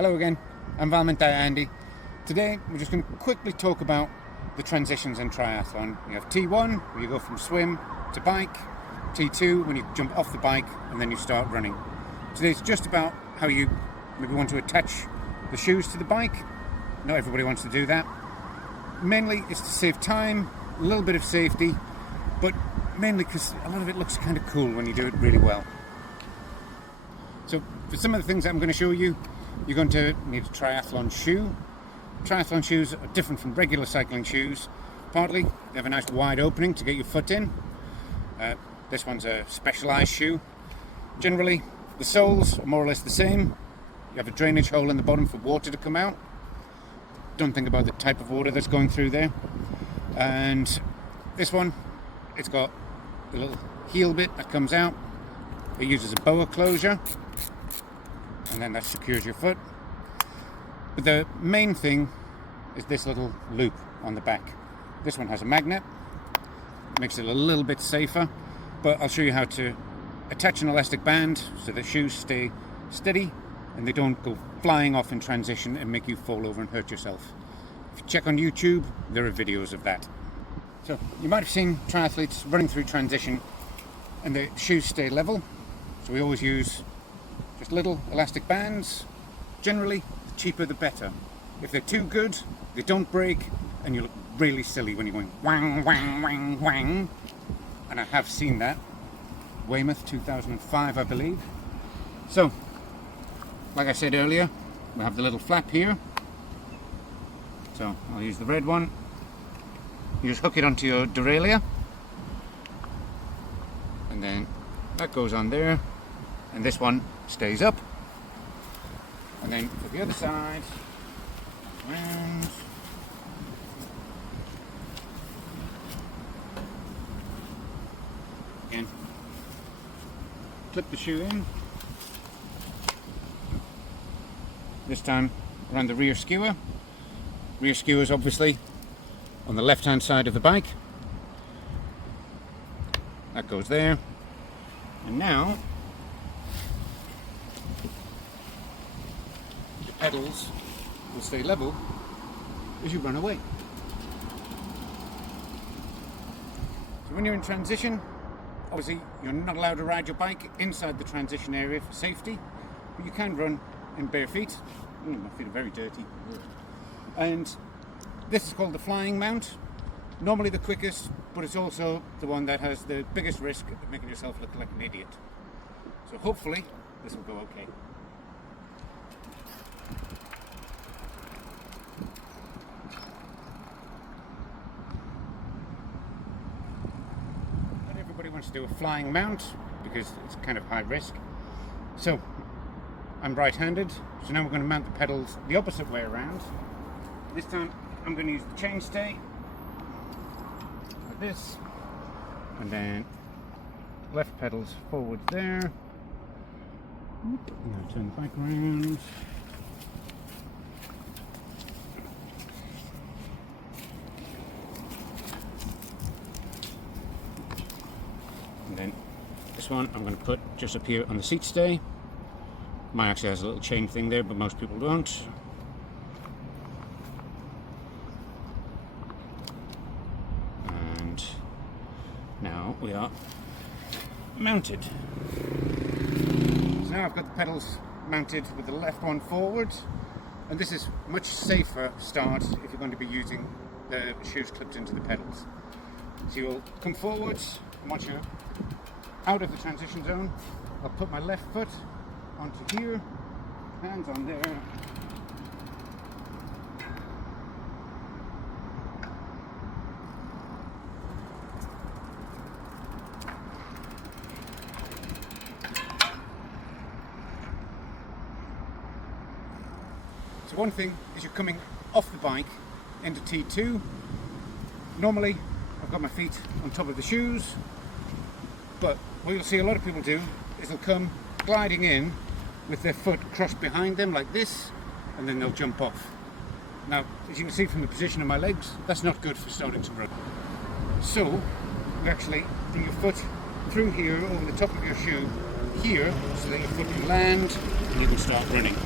Hello again, I'm Andy. Today we're just going to quickly talk about the transitions in triathlon. You have T1, where you go from swim to bike, T2, when you jump off the bike and then you start running. Today's just about how you maybe want to attach the shoes to the bike. Not everybody wants to do that. Mainly it's to save time, a little bit of safety, but mainly because a lot of it looks kind of cool when you do it really well. So for some of the things that I'm going to show you, you're going to need a triathlon shoe. Triathlon shoes are different from regular cycling shoes. Partly, they have a nice wide opening to get your foot in. This one's a specialised shoe. Generally, the soles are more or less the same. You have a drainage hole in the bottom for water to come out. Don't think about the type of water that's going through there. And this one, it's got a little heel bit that comes out. It uses a boa closure, and then that secures your foot. But the main thing is this little loop on the back. This one has a magnet, makes it a little bit safer, but I'll show you how to attach an elastic band so the shoes stay steady and they don't go flying off in transition and make you fall over and hurt yourself. If you check on YouTube, there are videos of that. So you might have seen triathletes running through transition and the shoes stay level. So we always use just little elastic bands. Generally, the cheaper the better. If they're too good, they don't break, and you look really silly when you're going wang, wang, wang, wang. And I have seen that. Weymouth 2005, I believe. So, like I said earlier, we have the little flap here. So, I'll use the red one. You just hook it onto your derailleur. And then that goes on there. And this one stays up. And then for the other side, round. Again, clip the shoe in. This time around the rear skewer. Rear skewer is obviously on the left hand side of the bike. That goes there. And now the pedals will stay level as you run away. So when you're in transition, obviously you're not allowed to ride your bike inside the transition area for safety, but you can run in bare feet. My feet are very dirty. And this is called the flying mount. Normally the quickest, but it's also the one that has the biggest risk of making yourself look like an idiot. So hopefully this will go okay. Not everybody wants to do a flying mount because it's kind of high risk. So I'm right-handed, so now we're going to mount the pedals the opposite way around. This time I'm going to use the chainstay like this, and then left pedals forward there. Now turn the bike around. And then this one I'm going to put just up here on the seat stay. Mine actually has a little chain thing there, but most people don't. And now we are mounted. So now I've got the pedals mounted with the left one forward, and this is a much safer start if you're going to be using the shoes clipped into the pedals. So you'll come forwards, and once you're out of the transition zone, I'll put my left foot onto here, hands on there. So one thing is you're coming off the bike into T2. Normally I've got my feet on top of the shoes, but what you'll see a lot of people do is they'll come gliding in with their foot crossed behind them like this, and then they'll jump off. Now, as you can see from the position of my legs, that's not good for starting to run. So, you actually bring your foot through here over the top of your shoe here so that your foot can land and you can start running.